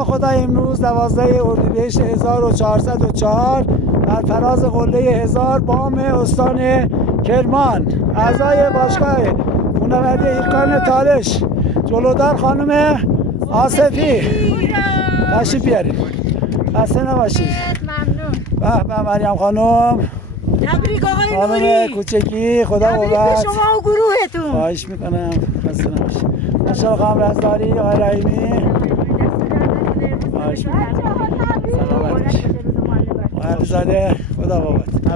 نام خدا امروز 12 اردیبهشت 1404 در فراز قله 1000 بام استان کرمان اعضای باشگاه کوهنوردی ایرکان تالش جلودار خانم آصفی تشریف بیارید. خسته نباشید. ممنون. به مریم خانم. تبریک آقای خانم نوری. کوچکی خدا تبریک قوت. به شما و گروهتون. خواهش میکنم. خسته نباشید. ماشاءالله خانم رزداری آقای رحیمی. خواهش میکنم. سلامت باشید. آقای علیزاده خدا قوت.